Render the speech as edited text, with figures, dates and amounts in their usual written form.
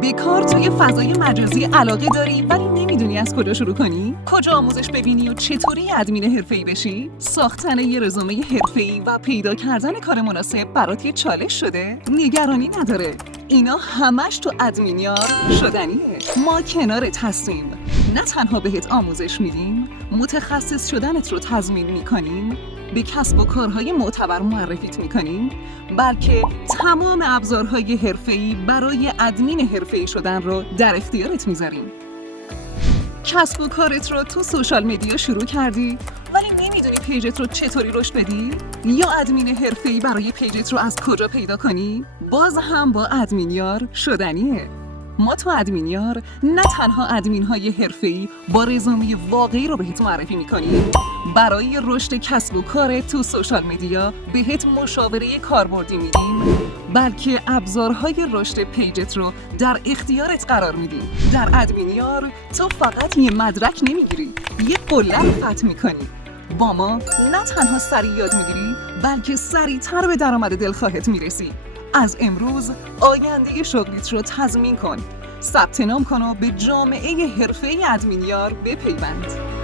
به کار توی فضای مجازی علاقه داری ولی نمیدونی از کجا شروع کنی؟ کجا آموزش ببینی و چطوری ادمین حرفه‌ای بشی؟ ساختن یه رزومه حرفه‌ای و پیدا کردن کار مناسب برات یه چالش شده؟ نگرانی نداره. اینا همش تو ادمینیار شدنیه. ما کنارت هستیم. نه تنها بهت آموزش میدیم، متخصص شدنت رو تضمین میکنیم، به کسب و کارهای معتبر معرفیت میکنیم، بلکه تمام ابزارهای حرفه‌ای برای ادمین حرفه‌ای شدن رو در اختیارت میذاریم. کسب و کارت رو تو سوشال مدیا شروع کردی ولی نمیدونی پیجت رو چطوری رشد بدی؟ یا ادمین حرفه‌ای برای پیجت رو از کجا پیدا کنی؟ باز هم با ادمینیار شدنیه. ما تو ادمینیار نه تنها ادمین‌های حرفه‌ای با رزومه واقعی رو بهت معرفی می‌کنیم، برای رشد کسب و کار تو سوشال مدیا بهت مشاوره کاربردی میدیم، بلکه ابزارهای رشد پیجت رو در اختیارت قرار میدیم. در ادمینیار تو فقط یه مدرک نمیگیری، یه قله رو فتح می‌کنی. با ما نه تنها سریع یاد میگیری، بلکه سریع‌تر به درآمد دلخواهت میرسی. از امروز آینده شغلیت رو تضمین کن. ثبت نام کن و به جامعه حرفه‌ای ادمینیار بپیوند.